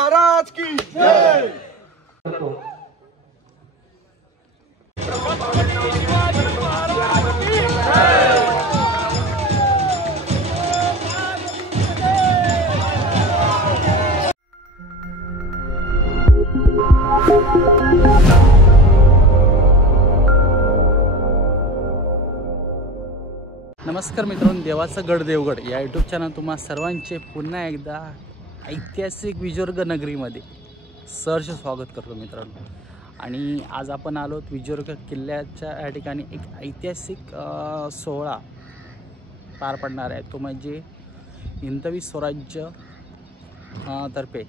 महाराज की जय। नमस्कार मित्रांनो, देवाचा गड देवगड या यूट्यूब चॅनल तुम्हा सर्वांचे पुन्हा एकदा ऐतिहासिक विजयदुर्ग नगरीमध्ये सहर्ष स्वागत करतो मित्रांनो। आणि आज आपण आलो विजयदुर्ग किल्ल्याच्या या ठिकाणी एक ऐतिहासिक सोहळा पार पडणार आहे। तो म्हणजे हिंदवी स्वराज्य तर्फे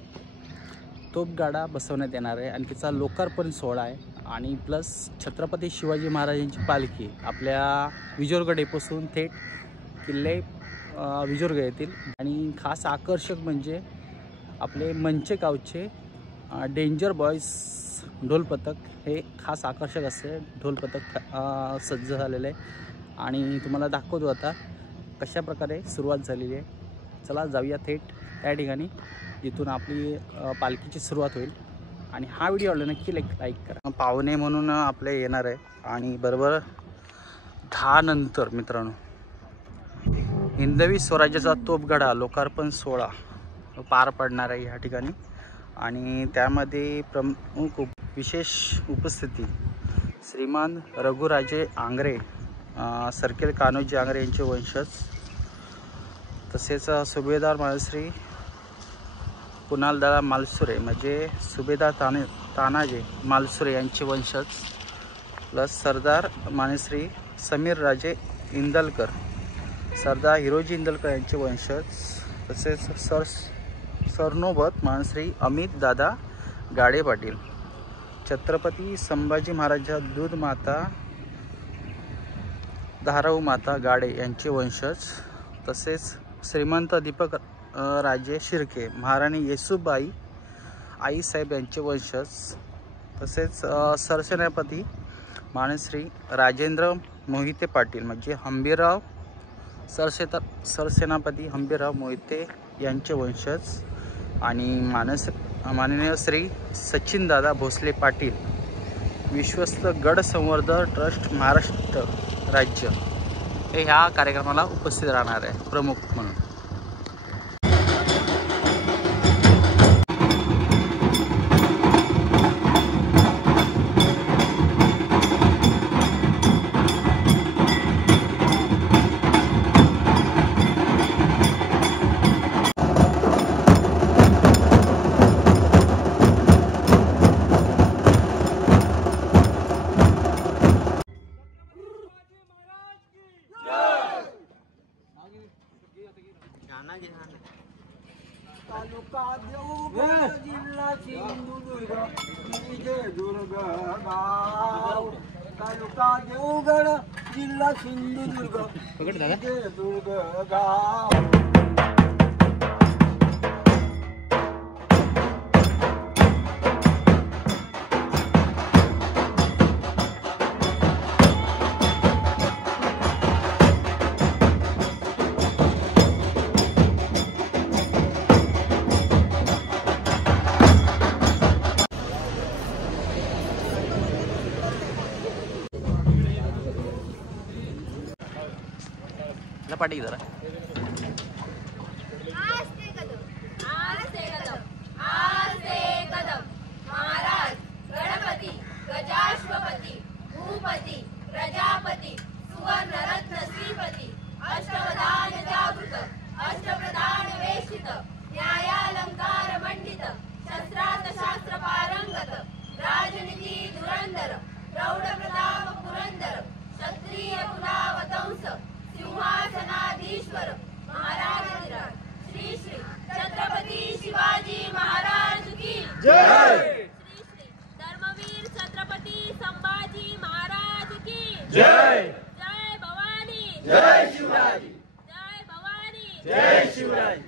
तोफगाडा बसवण्यात येणार आहे आणि त्याचा लोकार्पण सोहळा आहे। आणि प्लस छत्रपती शिवाजी महाराजांची पालखी आपल्या विजयदुर्ग डेपोसून थेट किल्ले विजयदुर्ग येतील। आणि खास आकर्षक म्हणजे आपले मंचे गावचे डेंजर बॉयज ढोल पथक हे खास आकर्षक असे ढोल पथक सज्ज झालेले आहे। आणि तुम्हाला दाखवतो आता कशा प्रकारे सुरुवात झालेली आहे। चला जाऊया थेट त्या ठिकाणी जिथून आपली पालखीची सुरुवात होईल। आणि हा व्हिडिओ आवडला नक्की लाईक करा। पाहुणे म्हणून आपले येणार आहे आणि बरोबर 10 नंतर मित्रांनो हिंदवी स्वराज्याचा तोफगाडा लोकार्पण सोहळा पार पडणार आहे या ठिकाणी। आणि त्यामध्ये प्रमुख विशेष उपस्थिती श्रीमान रघुराजे आंग्रे, सर्केल कान्होजी आंग्रे यांचे वंशज, तसेच सुभेदार मानश्री कुणालदादा मालसुरे म्हणजे सुभेदार तानाजी मालसुरे यांचे वंशज, प्लस सरदार मानेश्री समीर राजे इंदलकर, सरदार हिरोजी इंदलकर यांचे वंशज, तसेच सरनोबत मानश्री अमित दादा गाडे पाटील, छत्रपती संभाजी महाराजा दूध माता धाराऊ माता गाडे यांचे वंशज, तसेच श्रीमंत दीपक राजे शिर्के महाराणी येसूबाई आईसाहेब यांचे वंशज, तसेच सरसेनापती मानेश्री राजेंद्र मोहिते पाटील म्हणजे हंबीरराव सरसेनापती हंबीरराव मोहिते यांचे वंशज, आणि माननीय श्री सचिनदादा भोसले पाटील विश्वस्त गड संवर्धन ट्रस्ट महाराष्ट्र राज्य हे ह्या कार्यक्रमाला उपस्थित राहणार आहे प्रमुख म्हणून। तालुका देवगड जिल्हा सिंधुदुर्ग विजयदुर्ग गाव, तालुका देवगड जिल्हा सिंधुदुर्ग विजयदुर्ग गाव। पाठी जरा महाराज गणपती गजाश्वपती भूपती प्रजापती सुवर्णरत्न श्रीपती अष्टवधान जागृत अष्टप्रधान वेशित न्यायालंकार मंडित शस्त्रास्त्र शास्त्र पारंगत राजनीती धुरंधर प्रौढ प्रताप पुरंदर क्षत्रिय कुलावतंस सिंहासनाधीश्वर महाराज श्री श्री छत्रपती शिवाजी महाराज की जय। श्री श्री धर्मवीर छत्रपती संभाजी महाराज की जय। जय भवानी जय शिवराज। जय भवानी जय शिवराज।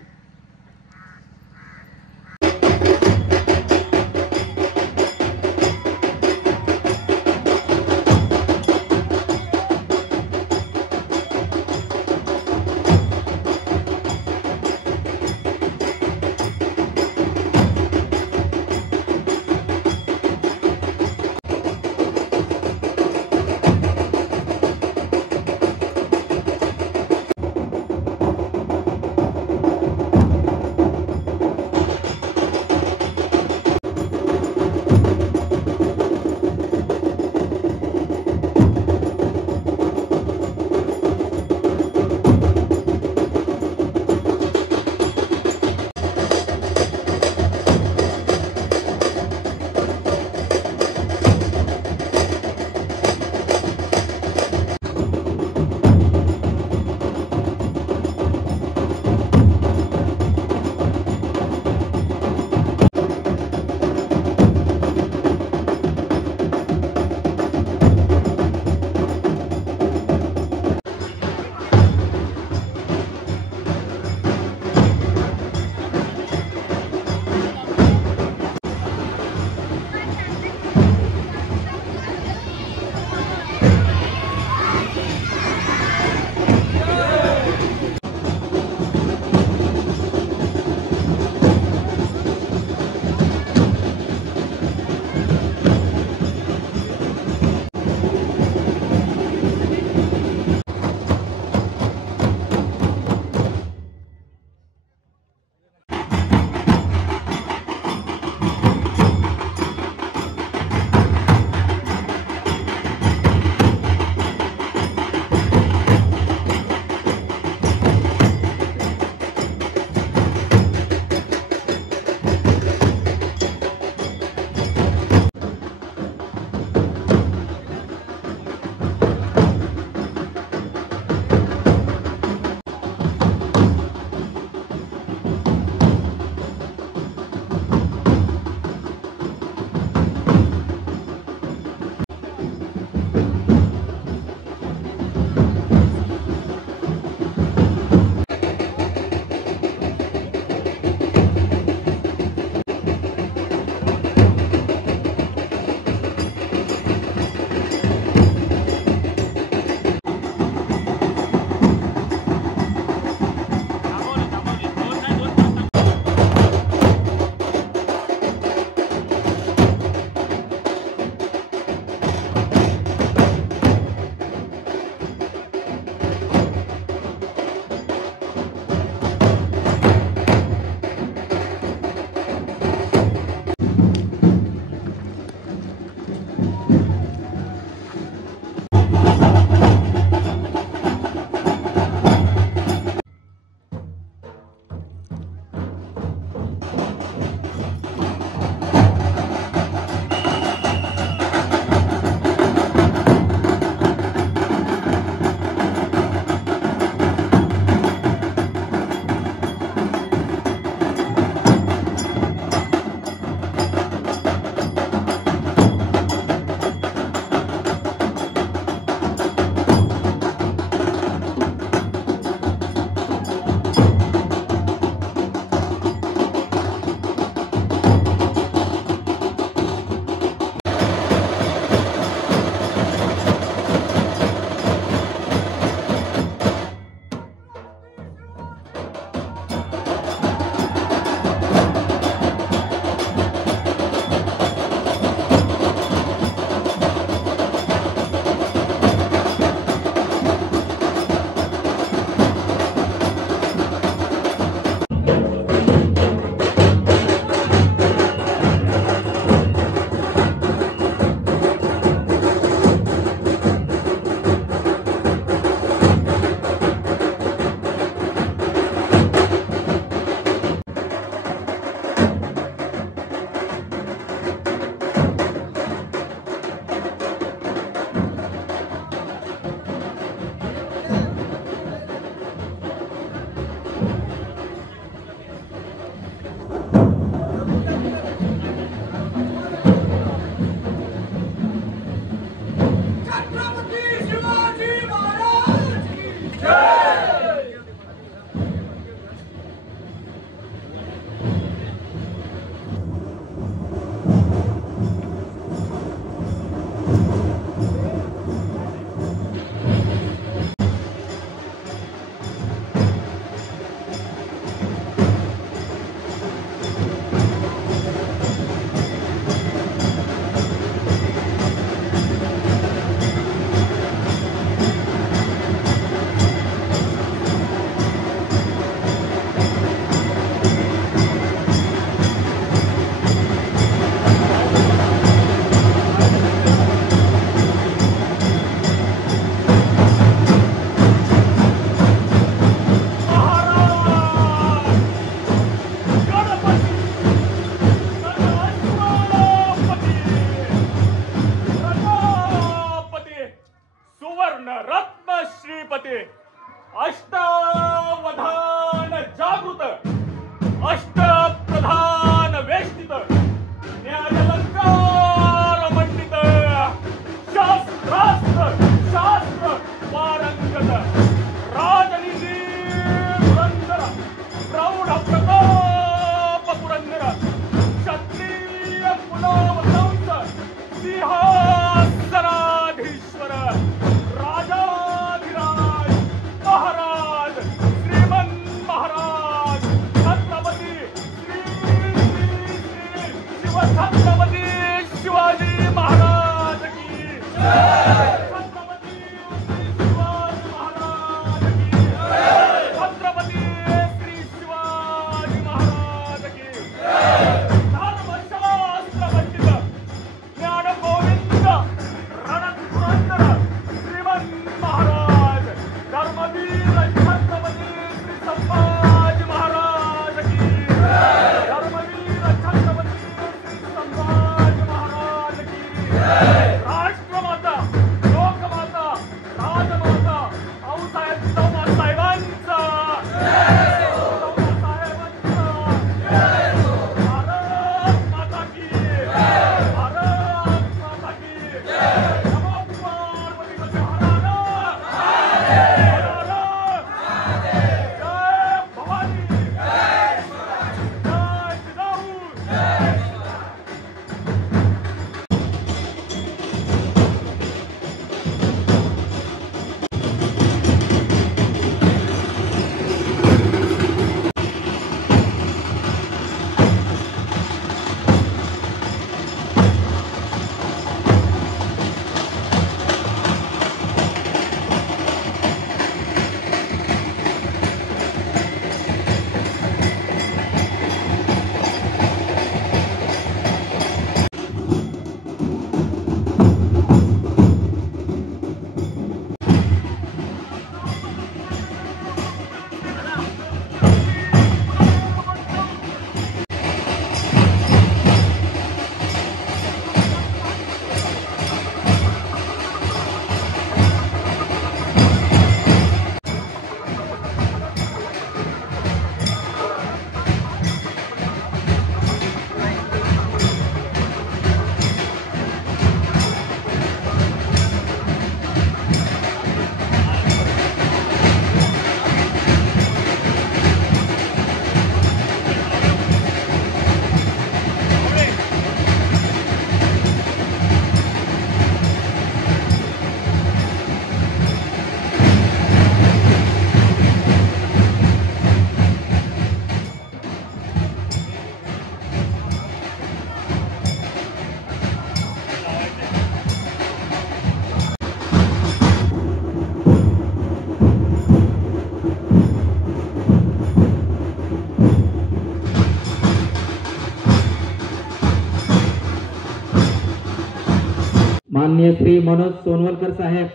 माननीय श्री मनोज सोनवलकर साहेब,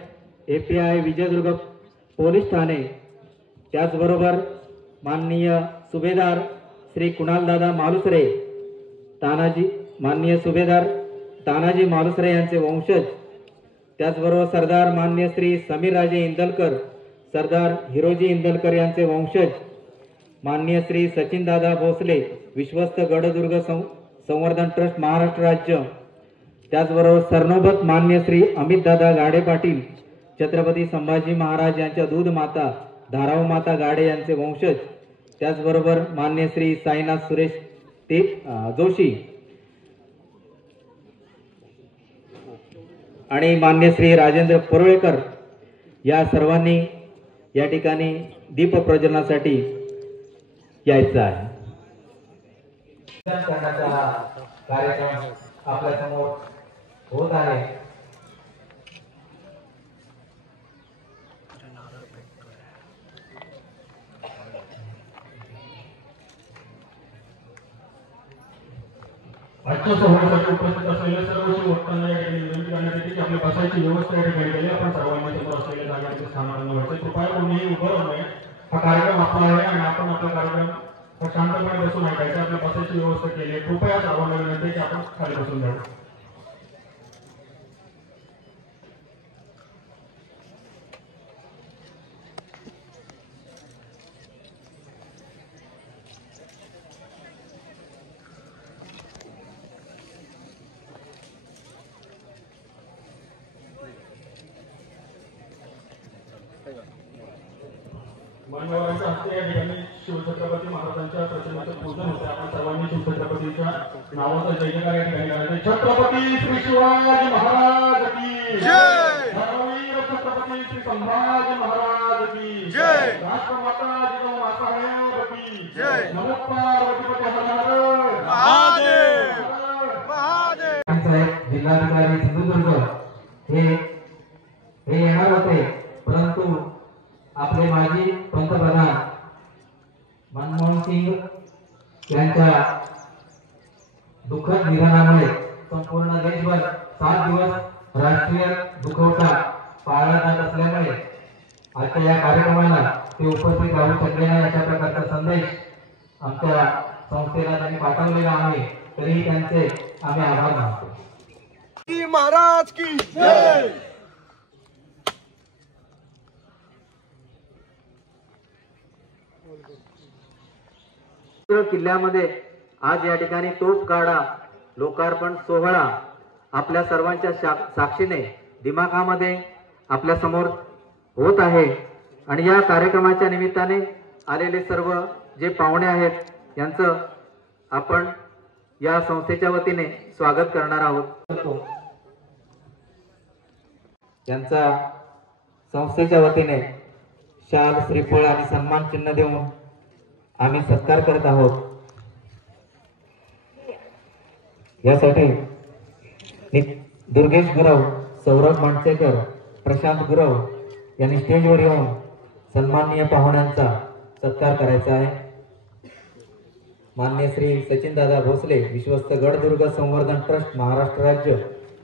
API विजयदुर्ग पोलीस ठाणे, त्याचबरोबर माननीय सुभेदार श्री कुणालदादा मालुसरे तानाजी, माननीय सुभेदार तानाजी मालुसरे यांचे वंशज, त्याचबरोबर सरदार माननीय श्री समीरराजे इंदलकर, सरदार हिरोजी इंदलकर यांचे वंशज, माननीय श्री सचिनदादा भोसले, विश्वस्त गडदुर्ग संवर्धन ट्रस्ट महाराष्ट्र राज्य, त्याचबरोबर सरनोबत मान्य श्री अमितदादा गाडे पाटील, छत्रपती संभाजी महाराज यांच्या दूध माता धाराऊ माता गाडे यांचे वंशज, त्याचबरोबर मान्य श्री साईनाथ सुरेश जोशी आणि मान्य श्री राजेंद्र परोळेकर या सर्वांनी या ठिकाणी दीप प्रज्वलनासाठी यायचं आहे. कार्यक्रम आपल्या समोर होत आहे. आजच्या सोहळ्यासाठी उपस्थित असलेल्या सर्व शिवभक्तांना या ठिकाणी विनंती करण्यात येते की आपली बसायची व्यवस्था या ठिकाणी केली. आपण सर्वांनी समोर असलेल्या जागेवरती स्थानापन्न व्हायचे. कृपया कोणीही उभं राहू नये. हा कार्यक्रम आपला आहे आणि आपण आपला कार्यक्रम शांतपणे बसून ऐकायचा. आपल्या बसायची व्यवस्था केली आहे. कृपया सर्वांना विनंती आहे की आपण खाली बसून जाऊ. मान्यवरांच्या हस्ते या ठिकाणी शिवछत्रपती महाराजांच्या प्रतिमेचं पूजन होते. आपण सर्वांनी शिवछत्रपतींच्या नावाचा जयजयकार या ठिकाणी करायचा. छत्रपती श्री शिवाजी महाराज की जय. धर्मवीर छत्रपती श्री संभाजी महाराज की जय. राष्ट्रमाता जिजाऊ मातासाहेब की जय. नमस्कार वैद्यपती महादेव महादेव. जिल्हाधिकारी सिंधुदुर्ग हे येणार होते, परंतु आपले माजी पंतप्रधान मनमोहन सिंग यांच्या दुःखद निधनामुळे संपूर्ण देशभर 7 दिवस राष्ट्रीय दुखवटा पाळला जात असल्यामुळे आजच्या या कार्यक्रमाला ते उपस्थित राहू शकले नाही. अशा प्रकारचा संदेश आमच्या संस्थेला त्यांनी पाठवलेला आहे. तरीही त्यांचे आम्ही आभार मानतो. महाराज की जय. किल्ल्यामध्ये आज या ठिकाणी तोफगाडा लोकार्पण सोहळा आपल्या सर्वांच्या साक्षीने दिमाखामध्ये आपल्या समोर होत आहे. आणि या कार्यक्रमाच्या निमित्ताने आलेले सर्व जे पाहुणे आहेत यांचं आपण या संस्थेच्या वतीने स्वागत करणार आहोत. यांचा संस्थेच्या वतीने शाल, श्रीफळ आणि सन्मान चिन्ह देऊन आम्ही सत्कार करत आहोत. यासाठी दुर्गेश गुरव, सौरभ माणसेकर, प्रशांत गुरव यांनी स्टेजवर येऊन सन्माननीय पाहुण्यांचा सत्कार करायचा आहे. मान्य श्री सचिनदादा भोसले, विश्वस्त गडदुर्ग संवर्धन ट्रस्ट महाराष्ट्र राज्य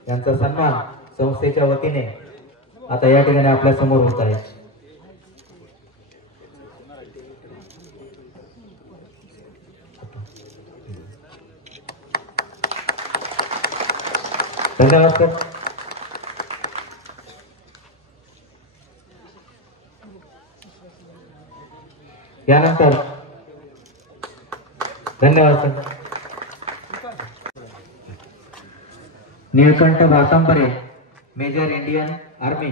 यांचा सन्मान संस्थेच्या वतीने आता या ठिकाणी आपल्या समोर होत आहे. धन्यवाद सर. यानंतर धन्यवाद sir. Nilkanth Bhatambare, major Indian army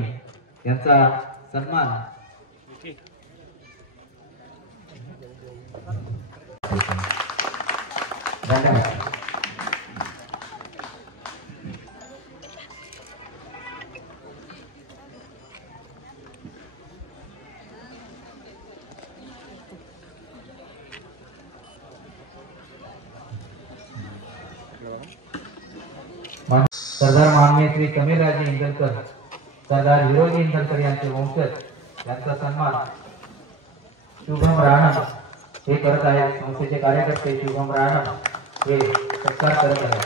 यांचा सन्मान धन्यवाद. सरदार मान्य श्री समीरराजे इंदलकर, सरदार हिरोजी इंदलकर यांचे वंशज यांचा सन्मान शुभम राणा हे करत आहेत. संस्थेचे कार्यकर्ते शुभम राणा हे सत्कार करत आहेत.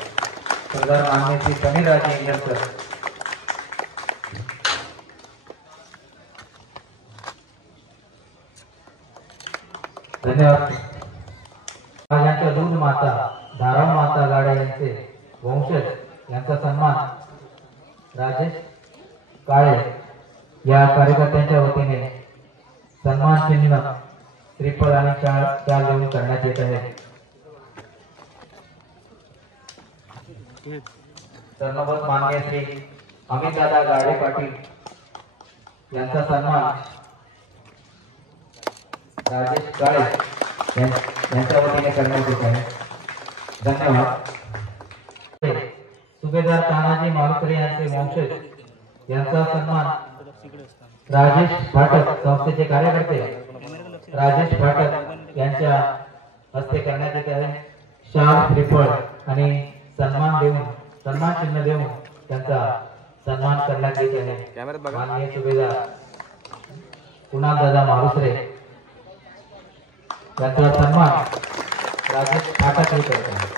सरदार मान्य श्री समीरराजे इंदलकर. धन्यवाद. माझ्या दूध माता धाराव माता गाडे यांचे वंशज यांचा सन्मान राजेश काळे या कार्यकर्त्यांच्या वतीने सन्मान चिन्ह, श्रीफळ आणि शाल देऊन करण्यात येत आहे. धन्यवाद. मान्य श्री अमितदादा गाडे पाटील यांचा सन्मान राजेश काळे यांच्या वतीने करण्यात येत आहे. धन्यवाद. सुभेदार तानाजी मालुसरे यांचे वंशज यांचा सन्मान राजेश फाटक संस्थेचे कार्यकर्ते राजेश फाटक यांच्या हस्ते करण्यात येत आहे. शाल श्रीफळ आणि सन्मान चिन्ह देऊन त्यांचा सन्मान करण्यात येत आहे. माननीय सुभेदार कुणालदादा मालुसरे यांचा सन्मान राजेश फाटक हे करत आहेत.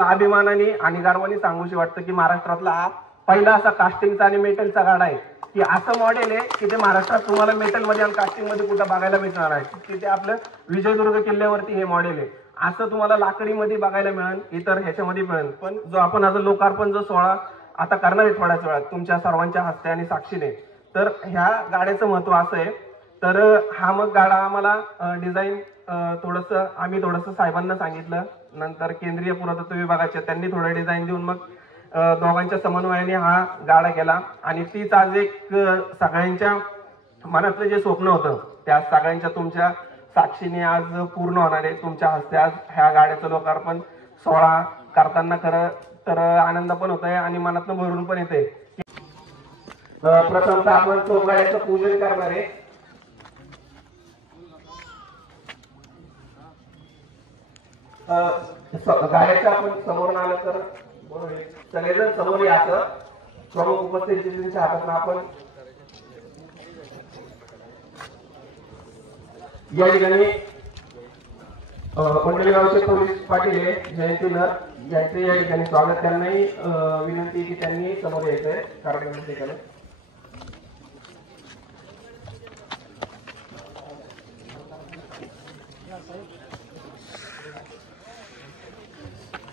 अभिमानाने आणि गर्वाने सांगूशी वाटतं की महाराष्ट्रातला हा पहिला असा कास्टिंगचा आणि मेटलचा गाडा आहे की असं मॉडेल आहे की ते महाराष्ट्रात तुम्हाला मेटल मध्ये आणि कास्टिंग मध्ये कुठं बघायला मिळणार आहे. की ते आपलं विजयदुर्ग किल्ल्यावरती हे मॉडेल आहे. असं तुम्हाला लाकडीमध्ये बघायला मिळेल, इतर ह्याच्यामध्ये मिळेल. पण जो आपण आज लोकार्पण जो सोहळा आता करणार आहे थोड्याच वेळात तुमच्या सर्वांच्या हस्ते आणि साक्षीने, तर ह्या गाड्याचं महत्व असं आहे. तर हा मग गाडा आम्हाला डिझाईन आम्ही थोडंसं साहेबांना सांगितलं. नंतर केंद्रीय पुरातत्व विभागाचे त्यांनी थोडं डिझाईन देऊन मग दोघांच्या समन्वयाने हा गाडा केला. आणि तीच आज एक सगळ्यांच्या मनातलं जे स्वप्न होतं त्या सगळ्यांच्या तुमच्या साक्षीने आज पूर्ण होणार आहे. तुमच्या हस्ते आज ह्या गाड्याचं लोकार्पण सोहळा करताना खरं तर आनंद पण होत आहे आणि मनातनं भरून पण येते. प्रथमतः आपण तो गाड्याचं पूजन करणार आहे. गाड्याच्या आपण समोर आलं तर सगळेजण समोर याचं प्रमुख उपस्थितीच्या हातात आपण या ठिकाणी मंडळगावचे पोलीस पाटील जयंतीनर यांचे या ठिकाणी स्वागत. त्यांनाही विनंती की त्यांनी समोर यायचंय कार्यक्रम ठिकाणी.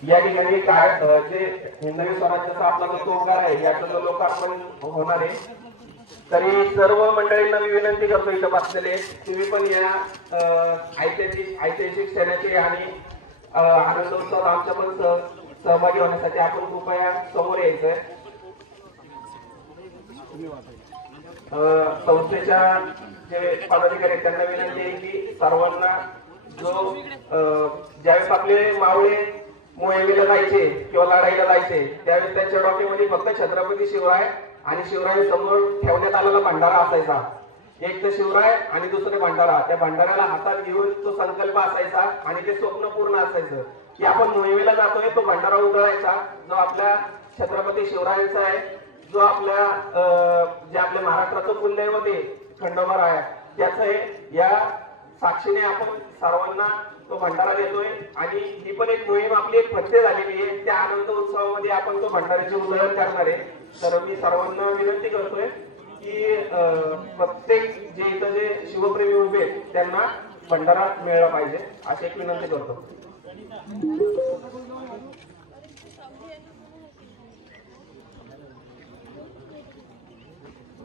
या ठिकाणी काय जे हिंदवी स्वराज्याचा आपला जो तोफगार आहे याचं जो लोकार्पण होणार आहे, तरी सर्व मंडळींना मी विनंती करतो इथं बसलेले तुम्ही पण या ऐतिहासिक क्षणाचे आणि आनंदोत्सवात आमच्या पण सहभागी होण्यासाठी आपण कृपया समोर यायचंय. संस्थेच्या जे पदाधिकारी आहेत त्यांना विनंती आहे की सर्वांना जो ज्यावेळेस आपले मावळे मोहिमेला जायचे किंवा लढाईला जायचे त्यावेळेस त्यांच्या डोक्यामध्ये फक्त छत्रपती शिवराय आणि शिवराय समोर ठेवण्यात आलेला भंडारा असायचा. एक तर शिवराय आणि दुसरे भंडारा. त्या भंडाऱ्याला हातात घेऊन तो संकल्प असायचा आणि ते स्वप्न पूर्ण असायचं की आपण मोहिमेला जातोय तो भंडारा उधळायचा जो आपल्या छत्रपती शिवरायांचा आहे, जो आपल्या जे आपल्या महाराष्ट्राचं कुलदैवत आहे खंडोबा आहे त्याचं आहे. या साक्षीने आपण सर्वांना तो भंडारा देतोय आणि ही पण एक मोहीम आपली एक फत्ते झालेली आहे. त्या आनंद उत्सवामध्ये आपण तो भंडाऱ्याची उधळण करणार आहे. तर मी सर्वांना विनंती करतोय की प्रत्येक जे इथं जे शिवप्रेमी उभे आहेत त्यांना भंडारा मिळाला पाहिजे अशी एक विनंती करतो.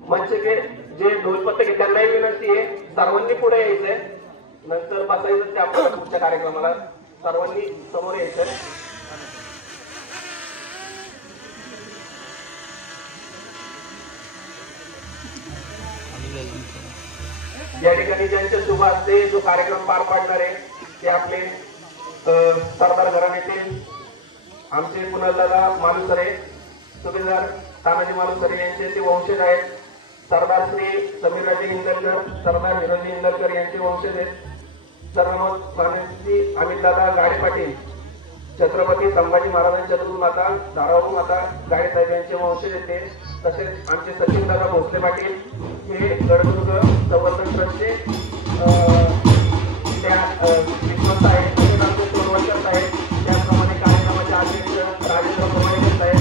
मंचके जे ढोलपथक आहे त्यांनाही विनंती आहे सर्वांनी पुढे यायचंय. नंतर बसायचं ते आपल्या पुढच्या कार्यक्रमाला सर्वांनी समोर यायचंय. या ठिकाणी ज्यांच्या शुभ हस्ते जो कार्यक्रम पार पाडणार आहे ते आपले सरदार घराण्यातील आमचे कुणालदादा मालुसरे, सुभेदार तानाजी मालुसरे यांचे ते वंशज आहेत. सरदार श्री समीरराजे इंदलकर, सरदार हिरोजी इंदलकर यांचे वंशज आहेत. सरनामत अमितदादा गाडे पाटील, छत्रपती संभाजी महाराजांच्या माता धाराऊ माता गाडे साहेब यांचे वंशज येते. तसेच आमचे सचिनदादा भोसले पाटील हे गडदुर्ग संवर्धन ट्रस्टचे विश्वास आहेत. तसेच आमचे सोनवलकर साहेब, त्याचप्रमाणे कार्यक्रमाचे अध्यक्ष राजेंद्र पवार साहेब,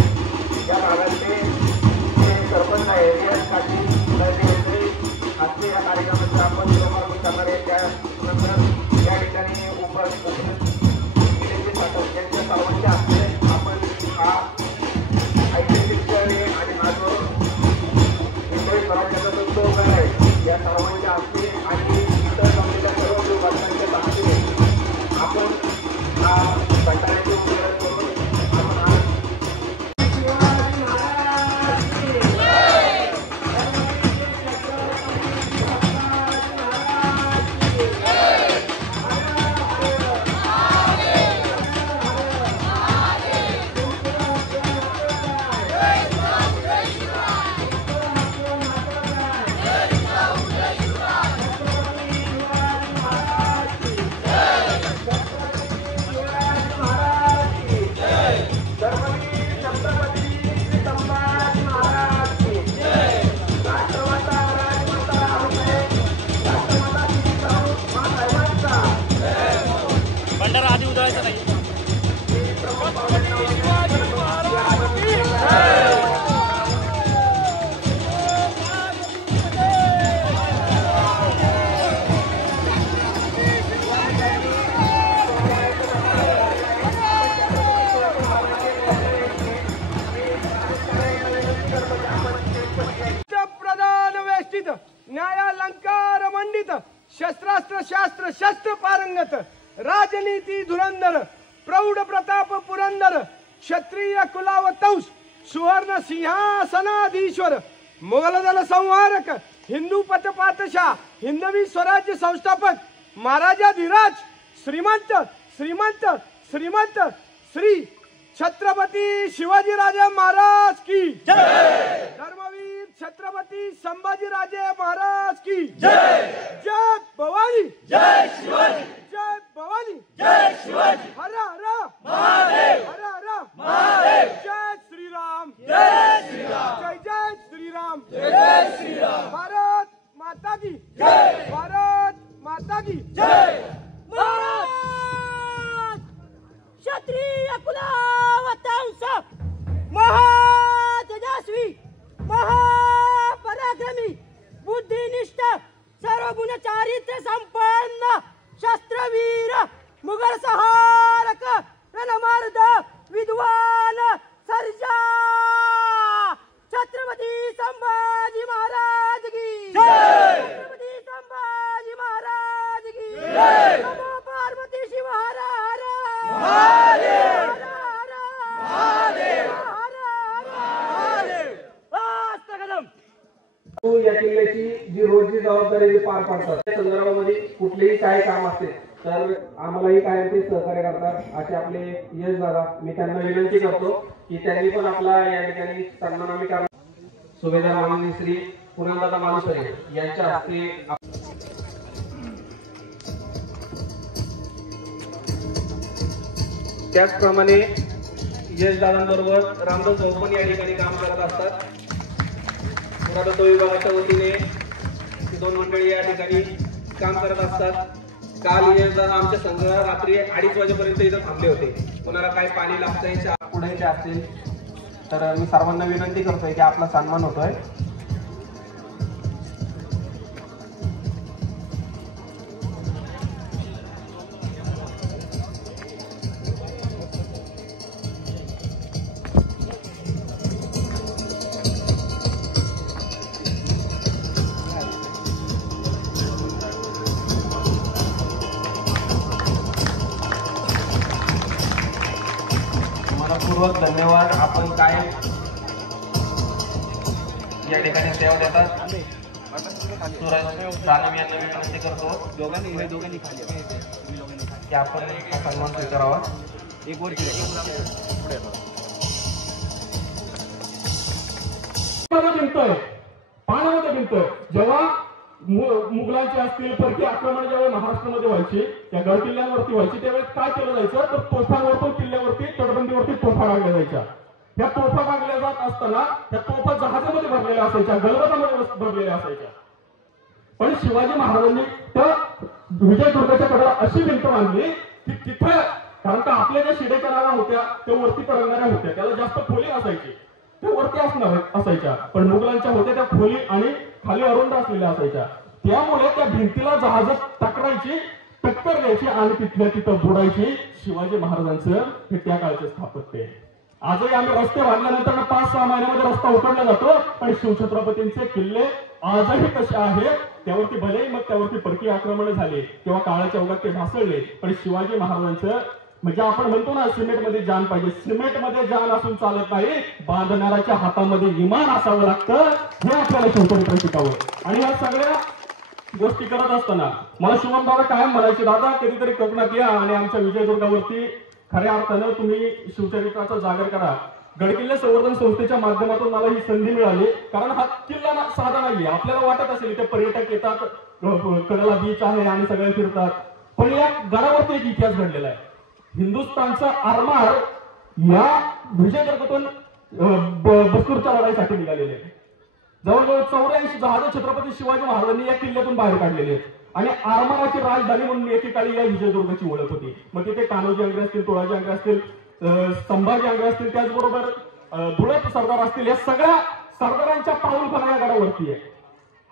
या भागाचे सरपंच आहे रियाज पाटील आजचे या कार्यक्रमाचे आपण लोकार्पण करणार आहे. त्यानंतर या ठिकाणी यांच्या सर्वांच्या हस्ते आपण हा ऐतिहासिक क्षण आहे आणि हा जो हिंदवी स्वराज्याचा जो तोफगार आहे या सर्वांच्या हस्ते आणि इतर जमलेल्या सर्व लोकांच्या हस्ते अस्त्र शास्त्र शस्त्र पारंगत, राजनीती धुरंधर, प्रौढ प्रताप पुरंदर, क्षत्रिय कुलावतंस, सुवर्ण सिंहासनाधीश्वर, मुघल दल संहारक, हिंदू पथपातशाह, हिंदवी स्वराज्य संस्थापक, महाराजाधिराज, श्रीमंत श्रीमंत श्रीमंत श्री छत्रपती शिवाजीराजे महाराज की जय। धर्मवीर छत्रपती संभाजीराजे महाराज की जय। जय भवानी, जय शिवाजी, जय भवानी, जय शिवाजी, हर हर महादेव, हर हर महादेव, जय श्रीराम, जय श्रीराम, जय जय श्रीराम, जय श्रीराम, भारत माता की जय, भारत माता की जय। क्षत्रिय कुलावतंस, महातेजस्वी, महापराक्रमी, बुद्धिनिष्ठ, सर्वगुण चारित्र्य संपन्न, शस्त्रवीर, मुघल संहारक, रणमर्द, विद्वान, सर्जा, छत्रपती संभाजी महाराज की जय। छत्रपती संभाजी महाराज की जय। नमो पार्वती शिव हर हर महादेव, हर हर महादेव, हर हर महादेव। या किल्ल्याची जी रोजची जबाबदारी जी पार पाडतात त्या संदर्भामध्ये कुठलेही काय काम असेल तर आम्हालाही कायम ते सहकार्य करतात असे आपले यश दादा, मी त्यांना विनंती करतो की त्यांनी पण आपला या ठिकाणी सन्मान आम्ही करणार. सुभेदार माननीय श्री कुणालदादा मालुसरे यांच्या हस्ते त्याचप्रमाणे यश दादांबरोबर रामदास भाऊ पण या ठिकाणी काम करत असतात. पुरातत्व विभागाच्या वतीने ही दोन मंडळी या ठिकाणी काम करत असतात. काल यश दादा आमच्या संघ रात्री 2:30 वाजेपर्यंत इथं थांबले होते. कोणाला काय पाणी लागतायच्या पुढे असतील तर मी सर्वांना विनंती करतोय की आपला सन्मान होतोय. मनपूर्वक धन्यवाद. आपण काय या ठिकाणी सेवा देतात. सूरज सानम यांना विनंती करतो दोघांनी की आपण हा सन्मान स्वीकारावा. एक वर भिंतोय पाण्यामध्ये भिंतोय. जेव्हा मुघलांचे असतील परकी आक्रमण जेव्हा महाराष्ट्रामध्ये व्हायची त्या गड किल्ल्यांवरती व्हायची त्यावेळेस काय केलं जायचं तर तोफांवरतून किल्ल्यावरती तटबंदीवरती तोफा टाकल्या जायच्या. त्या तोफा टाकल्या जात असताना त्या तोफा जहाजामध्ये भरलेल्या असायच्या, गलबतामध्ये भरलेल्या असायच्या. पण शिवाजी महाराजांनी त्या विजयदुर्गाच्या कडेला अशी भिंत बांधली की तिथे कारण का आपल्या ज्या शिडेच्या नावा होत्या त्या वरती तरंगणाऱ्या होत्या, त्याला जास्त खोली असायची, त्या वरती असणार असायच्या. पण मुघलांच्या होत्या त्या खोली आणि खाली अरुंद असलेल्या असायच्या. त्यामुळे त्या भिंतीला जहाज टकरायची, टक्कर द्यायची आणि तिथल्या तिथं बुडायची. शिवाजी महाराजांचं हे त्या काळचे स्थापत्य. आजही आम्ही रस्ते बांधल्यानंतर 5-6 महिन्यामध्ये रस्ता उकडला जातो. पण शिवछत्रपतींचे किल्ले आजही कसे आहेत त्यावरती भलेही मग त्यावरती परकीय आक्रमण झाले किंवा काळाच्या ओघात ते ढासळले, पण शिवाजी महाराजांचं म्हणजे आपण म्हणतो ना सिमेंटमध्ये जान पाहिजे, सिमेंटमध्ये जान असून चालत नाही, बांधणाऱ्याच्या हातामध्ये इमान असावं लागतं. हे आपल्याला शिवचरित्र शिकावं. आणि या सगळ्या गोष्टी करत असताना मला शुभम दादा कायम म्हणायचे, दादा कधीतरी कोकणात या आणि आमच्या विजयदुर्गावरती खऱ्या अर्थानं तुम्ही शिवचरित्राचा जागर करा. गडकिल्ले संवर्धन संस्थेच्या माध्यमातून मला ही संधी मिळाली. कारण हा किल्ला साधा नाहीये. आपल्याला वाटत असेल इथे पर्यटक येतात, कडेला बीच आहे आणि सगळे फिरतात, पण या गडावरती एक इतिहास घडलेला आहे. हिंदुस्थानचा आरमार या विजयदुर्गातून बस्तूरच्या लढाईसाठी निघालेले. जवळजवळ 84 जहाज छत्रपती शिवाजी महाराजांनी या किल्ल्यातून बाहेर काढलेले आहेत. आणि आरमाराची राजधानी म्हणून एकेकाळी या विजयदुर्गाची ओळख होती. मग तिथे कान्होजी अंगरे असतील, तुळाजी अंगरे असतील, संभाजी अंगरे असतील, त्याचबरोबर धुळत सरदार असतील, या सगळ्या सरदारांच्या पाऊलखाना या गडावरती आहे.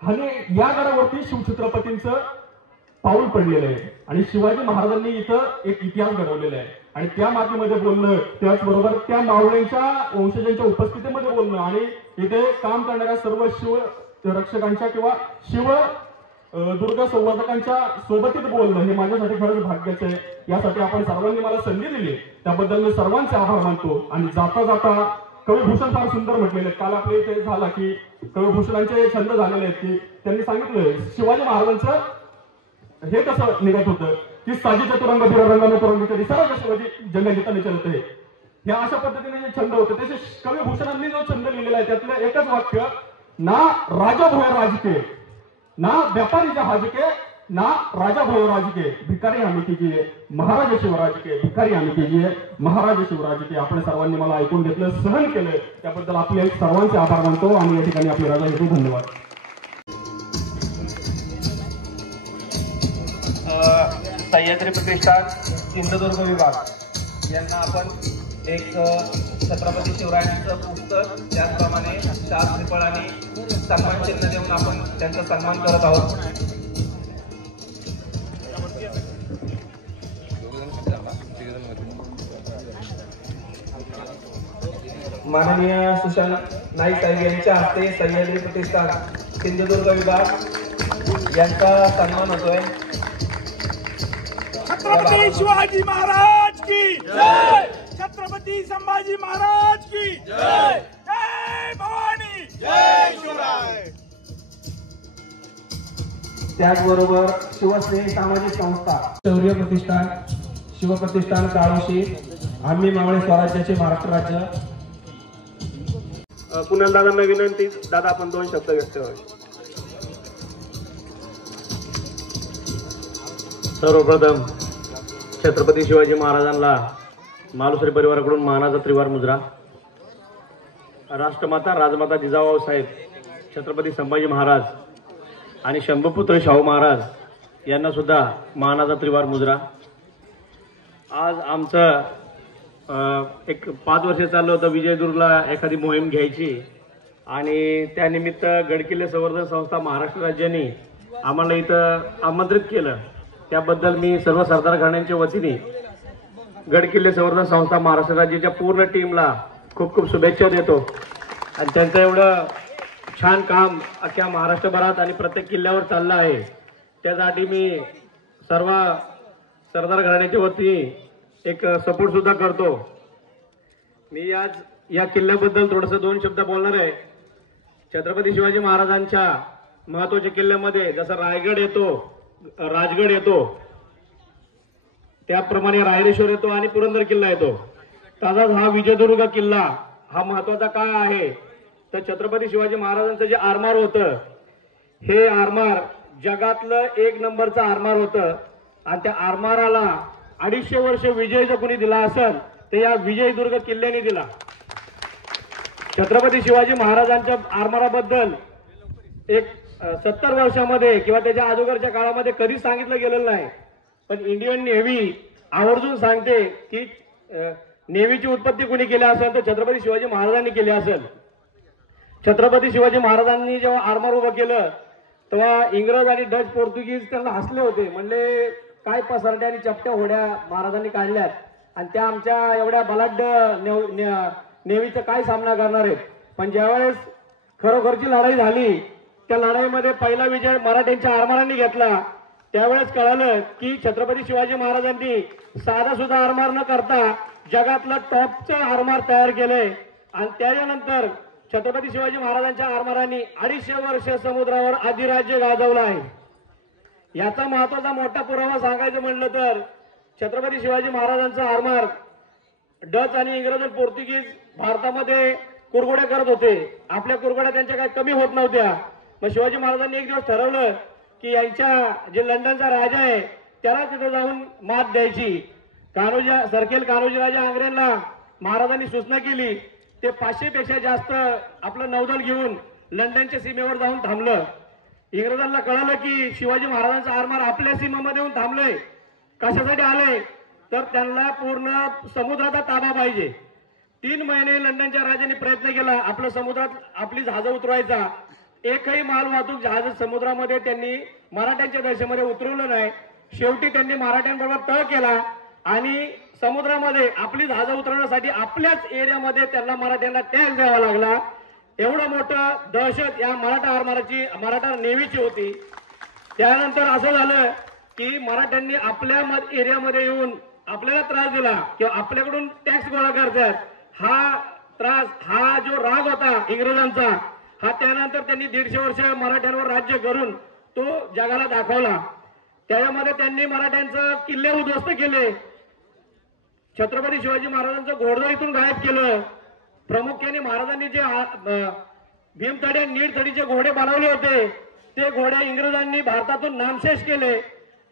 आणि या गडावरती शिवछत्रपतींचं पाऊल पडलेलं आहे. आणि शिवाजी महाराजांनी इथं एक इतिहास घडवलेला आहे. आणि त्या मातीमध्ये बोलणं, त्याचबरोबर त्या मावळ्यांच्या वंशजांच्या उपस्थितीमध्ये बोलणं आणि इथे काम करणाऱ्या सर्व शिव रक्षकांच्या किंवा शिव दुर्ग संवर्धकांच्या सोबतीत बोलणं हे माझ्यासाठी खरंच भाग्याचं आहे. यासाठी आपण सर्वांनी मला संधी दिली त्याबद्दल मी सर्वांचे आभार मानतो. आणि जाता जाता कविभूषण फार सुंदर म्हटलेले. काल आपल्या इथे झाला की कविभूषणांचे छंद झालेले आहेत की त्यांनी सांगितलं शिवाजी महाराजांचं हे कसं निघत होतं की साजी चतुरंग रंगाने तरंगी सर्व शिवाजी जंगजीताने चलते. या अशा पद्धतीने जे छंद होते त्याचे कविभूषणांनी जो छंद लिहिलेला आहे त्यातलं एकच वाक्य, ना राजा भोय राजके ना व्यापारी जहाजके ना राजा भोय राजके भिकारी आम्ही कीजिए महाराज शिवराज के भिकारी आम्ही कीजिए महाराज शिवराज के. आपण सर्वांनी मला ऐकून घेतलं, सहन केलं त्याबद्दल आपले सर्वांचे आभार मानतो आणि या ठिकाणी आपले राजा येतो. धन्यवाद. सह्याद्री प्रतिष्ठान सिंधुदुर्ग विभाग यांना आपण एक छत्रपती शिवरायांचं पुस्तक त्याचप्रमाणे शाल श्रीफळ आणि सन्मान चिन्ह देऊन आपण त्यांचा सन्मान करत आहोत. माननीय सुशांत नाईक साहेब यांच्या हस्ते सह्याद्री प्रतिष्ठान सिंधुदुर्ग विभाग यांचा सन्मान होतोय. छत्रपती शिवाजी महाराज की जय, छत्रपती संभाजी महाराज की जय, जय भवानी, जय शिवराय. त्याचबरोबर शिवस्नेही सामाजिक संस्था शौर्य प्रतिष्ठान, शिवप्रतिष्ठान काळोशी, आम्ही मावळे स्वराज्याचे महाराष्ट्र राज्य. कुणाल दादांना विनंती, दादा आपण 2 शब्द व्यक्त व्हावे. सर्वप्रथम छत्रपती शिवाजी महाराजांना मालुसरे परिवाराकडून मानाचा त्रिवार मुजरा. राष्ट्रमाता राजमाता जिजाऊ साहेब, छत्रपती संभाजी महाराज आणि शंभूपुत्र शाहू महाराज यांना सुद्धा मानाचा त्रिवार मुजरा. आज आमचं एक 5 वर्ष चाललं होतं विजयदुर्गला एखादी मोहीम घ्यायची आणि त्यानिमित्त गडकिल्ले संवर्धन संस्था महाराष्ट्र राज्याने आम्हाला इथं आमंत्रित केलं. त्याबद्दल मी सर्व सरदार घराण्यांच्या वतीने गडकिल्ले संवर्धन संस्था महाराष्ट्र राज्याच्या पूर्ण टीमला खूप खूप शुभेच्छा देतो. आणि त्यांचं एवढं छान काम अख्ख्या महाराष्ट्रभरात आणि प्रत्येक किल्ल्यावर चाललं आहे त्यासाठी मी सर्व सरदार घराण्याच्या वतीने एक सपोर्ट सुद्धा करतो. मी आज या किल्ल्याबद्दल थोडंसं 2 शब्द बोलणार आहे. छत्रपती शिवाजी महाराजांच्या महत्त्वाच्या किल्ल्यामध्ये जसं रायगड येतो, राजगड येतो, त्याप्रमाणे रायरेश्वर येतो आणि पुरंदर किल्ला येतो. तसाच हा विजयदुर्ग किल्ला हा महत्त्वाचा काय आहे तर छत्रपती शिवाजी महाराजांचं जे आरमार होतं हे आरमार जगातलं 1 नंबरचं आरमार होतं. आणि त्या आरमाराला 250 वर्ष विजय जर कोणी दिला असेल तर या विजयदुर्ग किल्ल्याने दिला. छत्रपती शिवाजी महाराजांच्या आरमाराबद्दल एक 70 वर्षामध्ये किंवा त्याच्या अगोदरच्या काळामध्ये कधी सांगितलं गेलेलं नाही. पण इंडियन नेव्ही आवर्जून सांगते की नेव्हीची उत्पत्ती कोणी केली असेल तर छत्रपती शिवाजी महाराजांनी केली असेल. छत्रपती शिवाजी महाराजांनी जेव्हा आरमार उभं केलं तेव्हा इंग्रज आणि डच पोर्तुगीज त्यांना हसले होते, म्हणले काय पसरट्या आणि चपट्या होड्या महाराजांनी काढल्यात आणि त्या आमच्या एवढ्या बलाढ्य नेव्हीचा काय सामना करणार आहेत. पण ज्यावेळेस खरोखरची लढाई झाली त्या लढाईमध्ये पहिला विजय मराठ्यांच्या आरमारांनी घेतला. त्यावेळेस कळालं की छत्रपती शिवाजी महाराजांनी साधा सुद्धा आरमार न करता जगातलं टॉपचं आरमार तयार केलंय. आणि त्याच्यानंतर छत्रपती शिवाजी महाराजांच्या आरमारांनी 250 वर्ष समुद्रावर अधिराज्य गाजवलं आहे. याचा महत्वाचा मोठा पुरावा सांगायचं म्हणलं तर छत्रपती शिवाजी महाराजांचा आरमार डच आणि इंग्रज आणि पोर्तुगीज भारतामध्ये कुरघोड्या करत होते. आपल्या कुरघोड्या त्यांच्या काही कमी होत नव्हत्या. मग शिवाजी महाराजांनी एक दिवस ठरवलं की यांच्या जे लंडनचा राजा आहे त्याला तिथे जाऊन मात द्यायची. कान्होजी राजा आंग्रेंना महाराजांनी सूचना केली. ते 500 पेक्षा जास्त आपलं नौदल घेऊन लंडनच्या सीमेवर जाऊन थांबलं. इंग्रजांना कळालं की शिवाजी महाराजांचा आरमार आपल्या सीमेमध्ये येऊन थांबलंय. कशासाठी आलंय तर त्यांना पूर्ण समुद्राचा ताबा पाहिजे. 3 महिने लंडनच्या राजाने प्रयत्न केला आपल्या समुद्रात आपली जहाजं उतरवायचा. एकही माल वाहतूक जहाज समुद्रामध्ये त्यांनी मराठ्यांच्या देशामध्ये उतरवलं नाही. शेवटी त्यांनी मराठ्यांबरोबर तह केला आणि समुद्रामध्ये आपली जहाजं उतरवण्यासाठी आपल्याच एरियामध्ये त्यांना मराठ्यांना टॅक्स द्यावा लागला. एवढं मोठं दहशत या मराठा आरमाराची मराठा नेव्हीची होती. त्यानंतर असं झालं की मराठ्यांनी आपल्या एरियामध्ये येऊन आपल्याला त्रास दिला किंवा आपल्याकडून टॅक्स गोळा करतात. हा त्रास, हा जो राग होता इंग्रजांचा, हा त्यानंतर त्यांनी 150 वर्ष मराठ्यांवर राज्य करून तो जगाला दाखवला. त्याच्यामध्ये त्यांनी मराठ्यांचं किल्ले उद्ध्वस्त केले. छत्रपती शिवाजी महाराजांचं घोडदळ इथून गायब केलं. प्रामुख्याने महाराजांनी जे भीमथडी आणि नीडथडीचे घोडे बनवले होते ते घोडे इंग्रजांनी भारतातून नामशेष केले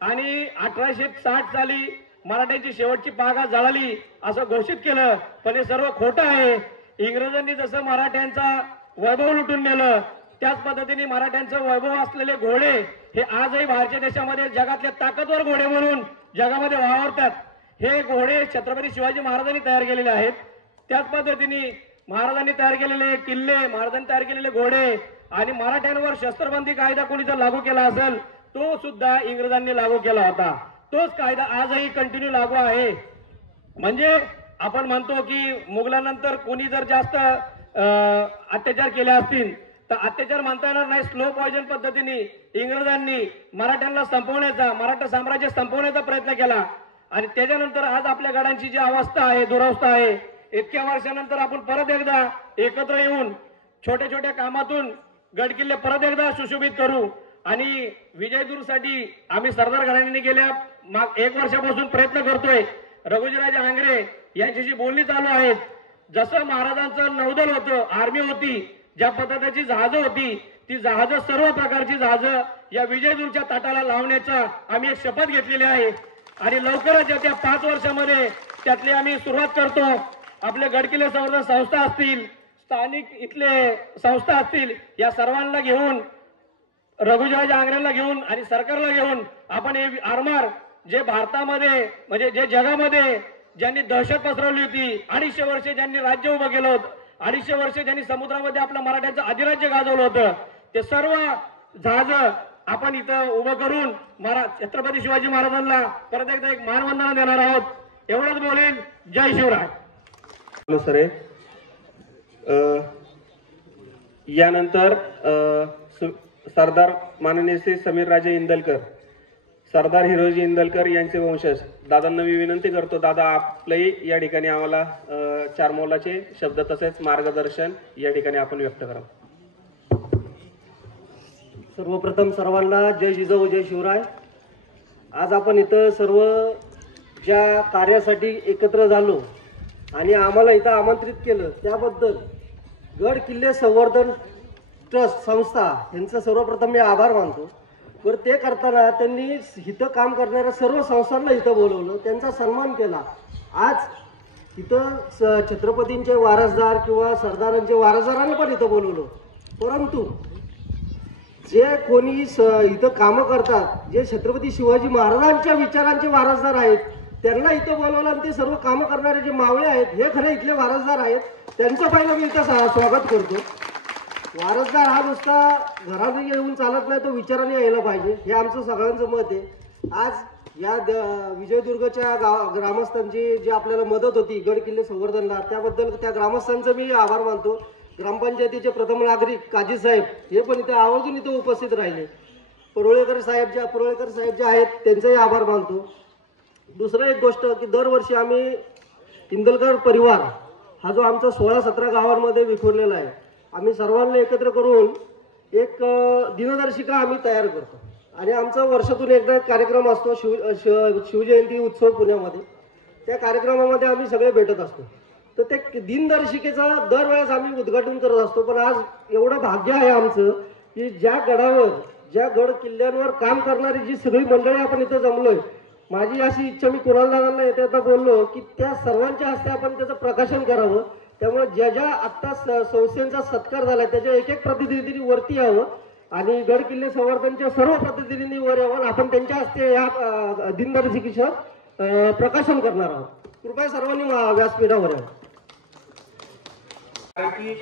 आणि 1860 साली मराठ्यांची शेवटची पागा जळाली असं घोषित केलं. पण हे सर्व खोटं आहे. इंग्रजांनी जसं मराठ्यांचा वैभव लुटून नेलं त्याच पद्धतीने मराठ्यांचं वैभव असलेले घोडे हे आजही भारतीय देशामध्ये जगातले ताकदवर घोडे म्हणून जगामध्ये वावरतात. हे घोडे छत्रपती शिवाजी महाराजांनी तयार केलेले आहेत. त्याच पद्धतीने महाराजांनी तयार केलेले किल्ले, महाराजांनी तयार केलेले घोडे आणि मराठ्यांवर शस्त्रबंदी कायदा कोणी जर लागू केला असेल तो सुद्धा इंग्रजांनी लागू केला होता. तोच कायदा आजही कंटिन्यू लागू आहे. म्हणजे आपण म्हणतो की मुघलांनंतर कोणी जर जास्त अत्याचार केले असतील तर अत्याचार म्हणता येणार नाही. स्लो पॉइझन पद्धतीने इंग्रजांनी मराठ्यांना संपवण्याचा, मराठा साम्राज्य संपवण्याचा प्रयत्न केला आणि त्याच्यानंतर आज आपल्या गडांची जी अवस्था आहे, दुरावस्था आहे, इतक्या वर्षानंतर आपण परत एकदा एकत्र येऊन छोट्या छोट्या कामातून गड किल्ले परत एकदा सुशोभित करू. आणि विजयदुर्गसाठी आम्ही सरदार घराण्याने गेल्या 1 वर्षापासून प्रयत्न करतोय. रघुजीराजे आंग्रे यांच्याशी बोलणी चालू आहेत. जसं महाराजांचं नौदल होतं, आर्मी होती, ज्या पद्धतीची जहाजं होती, ती जहाजं सर्व प्रकारची जहाजं या विजयदुर्गच्या तटाला लावण्याचा आम्ही एक शपथ घेतलेली आहे आणि लवकरच त्या 5 वर्षामध्ये त्यातली आम्ही सुरुवात करतो. आपले गडकिल्ले संवर्धन संस्था असतील, स्थानिक इथले संस्था असतील, या सर्वांना घेऊन, रघुजीराजे आंग्रेंना घेऊन आणि सरकारला घेऊन आपण हे आरमार जे भारतामध्ये म्हणजे जे जगामध्ये ज्यांनी दहशत पसरवली होती, 250 वर्ष ज्यांनी राज्य उभं केलं होतं, 250 वर्ष ज्यांनी समुद्रामध्ये आपल्या मराठ्यांचं अधिराज्य गाजवलं होतं, ते सर्व जहाज आपण इथं उभं करून छत्रपती शिवाजी महाराजांना परत एकदा एक मानवंदना देणार आहोत. एवढंच बोलेन. जय शिवराय. सरे यानंतर सरदार माननीय श्री समीरराजे इंदलकर, सरदार हिरोजी इंदलकर यांचे वंशज दादांना मी विनंती करतो, दादा आपलंही या ठिकाणी आम्हाला 4 मोलाचे शब्द तसेच मार्गदर्शन या ठिकाणी आपण व्यक्त करा. सर्वप्रथम सर्वांना जय जिजाऊ जय शिवराय. आज आपण इथं सर्व ज्या कार्यासाठी एकत्र झालो आणि आम्हाला इथं आमंत्रित केलं त्याबद्दल गड किल्ले संवर्धन ट्रस्ट संस्था यांचं सर्वप्रथम मी आभार मानतो. बरं, ते करताना त्यांनी इथं काम करणाऱ्या सर्व संस्थांना इथं बोलवलं, त्यांचा सन्मान केला. आज इथं छत्रपतींचे वारसदार किंवा सरदारांचे वारसदारांना पण इथं बोलवलं. परंतु जे कोणी इथं कामं करतात, जे छत्रपती शिवाजी महाराजांच्या विचारांचे वारसदार आहेत, त्यांना इथं बोलवलं आणि ते सर्व कामं करणारे जे मावळे आहेत हे खरे इथले वारसदार आहेत. त्यांचं पहिलं मी इथं स्वागत करतो. वारसदार हा नुसता घराने येऊन चालत नाही, तो विचाराने यायला पाहिजे, हे आमचं सगळ्यांचं मत आहे. आज या विजयदुर्गच्या ग्रामस्थांची जी आपल्याला मदत होती गड किल्ले संवर्धनला, त्याबद्दल त्या ग्रामस्थांचं मी आभार मानतो. ग्रामपंचायतीचे प्रथम नागरिक काजी साहेब हे पण इथे आवर्जून इथे उपस्थित राहिले. पुरोळेकर साहेब जे आहेत त्यांचाही आभार मानतो. दुसरं एक गोष्ट की दरवर्षी आम्ही इंदलकर परिवार हा जो आमचा 16-17 गावांमध्ये विखुरलेला आहे, आम्ही सर्वांना एकत्र करून एक दिनदर्शिका आम्ही तयार करतो आणि आमचा वर्षातून एकदा एक कार्यक्रम असतो शिवजयंती उत्सव पुण्यामध्ये. त्या कार्यक्रमामध्ये आम्ही सगळे भेटत असतो. तर ते दिनदर्शिकेचा दरवेळेस आम्ही उद्घाटन करत असतो. पण आज एवढं भाग्य आहे आमचं की ज्या गडावर, ज्या गड किल्ल्यांवर काम करणारी जी सगळी मंडळी आपण इथं जमलोय, माझी अशी इच्छा, मी कुणालदादांना येता येता बोललो की त्या सर्वांच्या हस्ते आपण त्याचं प्रकाशन करावं. त्यामुळे ज्या ज्या आत्ता संस्थेचा सत्कार झाला त्याच्या एक एक प्रतिनिधींनी वरती यावं आणि गड किल्ले संवर्धनच्या सर्व प्रतिनिधींनी वर यावं. आपण त्यांच्या हस्ते या दिनदर्शिकेचं प्रकाशन करणार आहोत. कृपया सर्वांनी व्यासपीठावर यावं. कारण की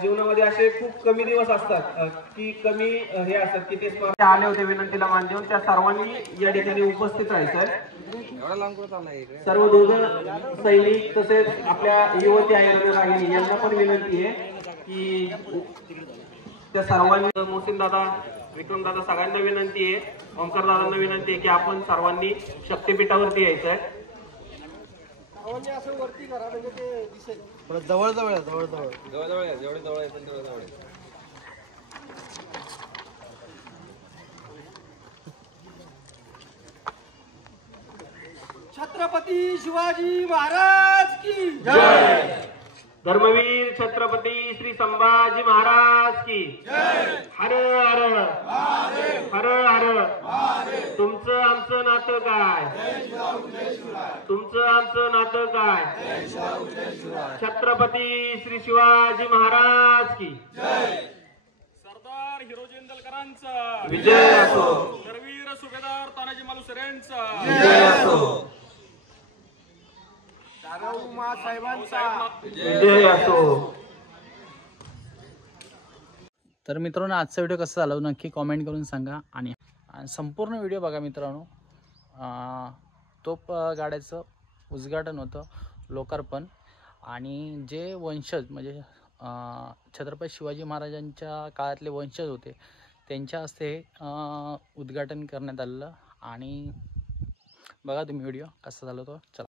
जीवनामध्ये असे खूप कमी दिवस असतात की कमी हे असतात की ते आले होते विनंतीला मान देऊन, त्या सर्वांनी या ठिकाणी उपस्थित राहायचं. सर्व दोघं सैनिक तसेच आपल्या युवती आहे रागिनी यांना पण विनंती आहे की त्या सर्वांनी मोहसिन दादा, विक्रम दादा सगळ्यांना विनंती आहे, ओंकार दादांना विनंती आहे की आपण सर्वांनी शक्तीपीठावरती यायचं आहे. असं वरती करा म्हणजे ते दिसेल. छत्रपती शिवाजी महाराज की जय. धर्मवीर छत्रपती श्री संभाजी महाराज की हर हर हर हर. तुमचं आमचं नातं काय? तुमचं आमचं नातं काय? छत्रपती श्री शिवाजी महाराज की सरदार हिरोजी इंदलकरांचा विजय असो. करवीर सुभेदार तानाजी मालुसरेंचा विजय असो. विजय असो. तर मित्रांनो, आजचा व्हिडिओ कसा झाला नक्की कॉमेंट करून सांगा. आणि संपूर्ण व्हिडिओ बघा मित्रांनो. तोप गाड्याचं उद्घाटन होतं, लोकार्पण. आणि जे वंशज म्हणजे छत्रपती शिवाजी महाराजांच्या काळातले वंशज होते त्यांच्या हस्ते उद्घाटन करण्यात आलेलं. आणि बघा तुम्ही व्हिडिओ कसा झाला तो. चला.